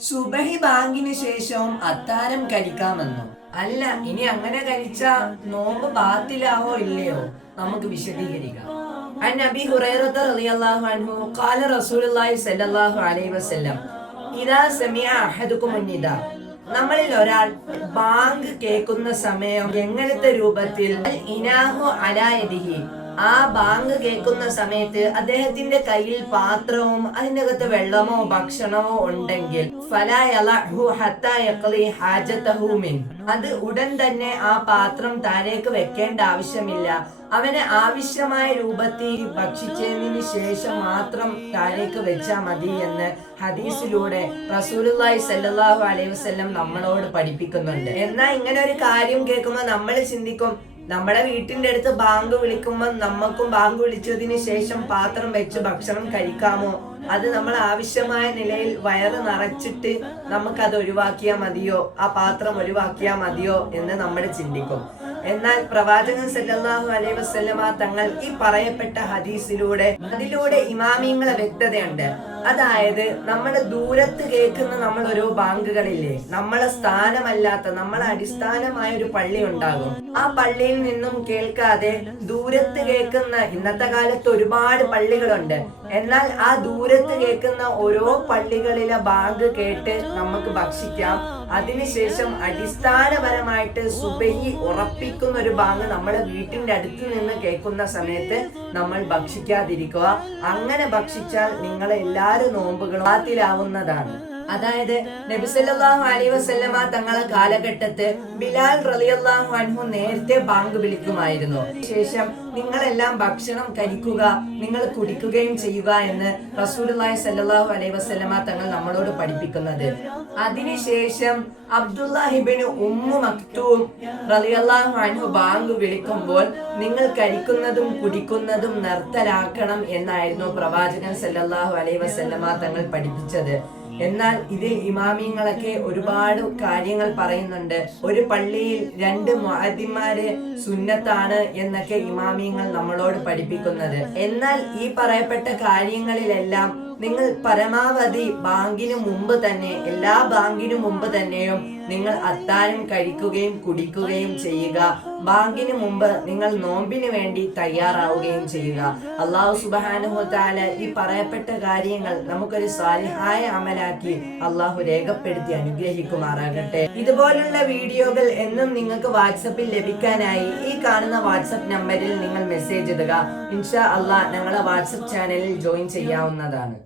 സുബഹി ബാങ്കിന് ശേഷവും അത്താരം കഴിക്കാമെന്നോ? അല്ല, ഇനി അങ്ങനെ കഴിച്ചാ നോമ്പ് ബാത്തിലാവോ ഇല്ലയോ? നമുക്ക് വിശദീകരിക്കാം. عن أبي هريرة رضي الله عنه قال رسول الله صلى الله عليه وسلم إذا سمع أحدكم النداء നമ്മളിൽ ഒരാൾ ബാങ്ക് കേൾക്കുന്ന സമയം എങ്ങനത്തെ രൂപത്തിൽ ഇനാഹു അലായദിഹി, ആ ബാങ്ക് കേൾക്കുന്ന സമയത്ത് അദ്ദേഹത്തിന്റെ കയ്യിൽ പാത്രവും അതിനകത്ത് വെള്ളമോ ഭക്ഷണമോ ഉണ്ടെങ്കിൽ അത് ഉടൻ തന്നെ ആ പാത്രം താഴേക്ക് വെക്കേണ്ട ആവശ്യമില്ല. അവന് ആവശ്യമായ രൂപത്തിൽ ഭക്ഷിച്ചതിന് ശേഷം മാത്രം താഴേക്ക് വെച്ചാൽ മതി എന്ന് ഹദീസിലൂടെ റസൂലുള്ളാഹി സ്വല്ലല്ലാഹു അലൈഹി വസല്ലം നമ്മളോട് പഠിപ്പിക്കുന്നുണ്ട്. എന്നാൽ ഇങ്ങനെ ഒരു കാര്യം കേൾക്കുമ്പോൾ നമ്മൾ ചിന്തിക്കും, നമ്മുടെ വീട്ടിന്റെ അടുത്ത് ബാങ്ക് വിളിക്കുമ്പോൾ നമുക്കും ബാങ്ക് വിളിച്ചതിന് ശേഷം പാത്രം വെച്ച് ഭക്ഷണം കഴിക്കാമോ? അത് നമ്മൾ ആവശ്യമായ നിലയിൽ വയറ് നിറച്ചിട്ട് നമുക്കത് ഒഴിവാക്കിയാൽ മതിയോ, ആ പാത്രം ഒഴിവാക്കിയാൽ മതിയോ എന്ന് നമ്മൾ ചിന്തിക്കും. എന്നാൽ പ്രവാചകൻ സല്ലല്ലാഹു അലൈഹി വസല്ലമ തങ്ങൾ ഈ പറയപ്പെട്ട ഹദീസിലൂടെ അതിലൂടെ ഇമാമിയങ്ങളെ വ്യക്തതയുണ്ട്. അതായത് നമ്മളെ ദൂരത്ത് കേൾക്കുന്ന നമ്മൾ ഓരോ ബാങ്കുകളില്ലേ, നമ്മളെ സ്ഥാനമല്ലാത്ത നമ്മളെ അടിസ്ഥാനമായ ഒരു പള്ളി ഉണ്ടാകും. ആ പള്ളിയിൽ നിന്നും കേൾക്കാതെ ദൂരത്ത് കേൾക്കുന്ന, ഇന്നത്തെ കാലത്ത് ഒരുപാട് പള്ളികളുണ്ട്, എന്നാൽ ആ ദൂരത്ത് കേൾക്കുന്ന ഓരോ പള്ളികളിലെ ബാങ്ക് കേട്ട് നമുക്ക് ഭക്ഷിക്കാം. അതിനുശേഷം അടിസ്ഥാനപരമായിട്ട് സുബഹി ഉറപ്പിക്കുന്ന ഒരു ബാങ്ക് നമ്മുടെ വീട്ടിന്റെ അടുത്ത് നിന്ന് കേൾക്കുന്ന സമയത്ത് നമ്മൾ ഭക്ഷിക്കാതിരിക്കുക. അങ്ങനെ ഭക്ഷിച്ചാൽ നിങ്ങളെ എല്ലാവരും നോമ്പുകളും ബാത്തിലാവുന്നതാണ്. അതായത് നബി സല്ലല്ലാഹു അലൈഹി വസല്ലമ തങ്ങളെ കാലഘട്ടത്ത് ബിലാൽ റളിയല്ലാഹു അൻഹു നേരത്തെ ബാങ്ക് വിളിക്കുമായിരുന്നു. ശേഷം നിങ്ങളെല്ലാം ഭക്ഷണം കഴിക്കുക, നിങ്ങൾ കുടിക്കുകയും ചെയ്യുക എന്ന് റസൂലുള്ളാഹി സ്വല്ലല്ലാഹു അലൈഹി വസല്ലമ തങ്ങൾ നമ്മളോട് പഠിപ്പിക്കുന്നത്. അതിനുശേഷം അബ്ദുല്ലാഹി ഇബ്നു ഉമ്മു മക്തൂം റളിയല്ലാഹു അൻഹു ബാങ്ക് വിളിക്കുമ്പോൾ നിങ്ങൾ കഴിക്കുന്നതും കുടിക്കുന്നതും നിർത്തലാക്കണം എന്നായിരുന്നു പ്രവാചകൻ സല്ലല്ലാഹു അലൈഹി വസല്ലമ തങ്ങൾ പഠിപ്പിച്ചത്. എന്നാൽ ഇതിൽ ഇമാമിയങ്ങളൊക്കെ ഒരുപാട് കാര്യങ്ങൾ പറയുന്നുണ്ട്. ഒരു പള്ളിയിൽ 2 മുഅദ്ദിന്മാര് സുന്നത്താണ് എന്നൊക്കെ ഇമാമിയങ്ങൾ നമ്മളോട് പഠിപ്പിക്കുന്നത്. എന്നാൽ ഈ പറയപ്പെട്ട കാര്യങ്ങളിലെല്ലാം നിങ്ങൾ പരമാവധി ബാങ്കിന് മുമ്പ് തന്നെ, എല്ലാ ബാങ്കിനു മുമ്പ് തന്നെയും നിങ്ങൾ അത്താഴം കഴിക്കുകയും കുടിക്കുകയും ചെയ്യുക. ബാങ്കിന് മുമ്പ് നിങ്ങൾ നോമ്പിന് വേണ്ടി തയ്യാറാവുകയും ചെയ്യുക. അല്ലാഹു സുബ്ഹാനഹു വ തആല ഈ പറയപ്പെട്ട കാര്യങ്ങൾ നമുക്കൊരു സാലിഹായ അമലാക്കി അല്ലാഹു രേഖപ്പെടുത്തി അനുഗ്രഹിക്കുമാറാകട്ടെ. ഇതുപോലുള്ള വീഡിയോകൾ എന്നും നിങ്ങൾക്ക് വാട്സപ്പിൽ ലഭിക്കാനായി ഈ കാണുന്ന വാട്സപ്പ് നമ്പറിൽ നിങ്ങൾ മെസ്സേജ് ഇടുക. ഇൻഷാ അല്ലാഹ് ഞങ്ങളെ വാട്സപ്പ് ചാനലിൽ ജോയിൻ ചെയ്യാവുന്നതാണ്.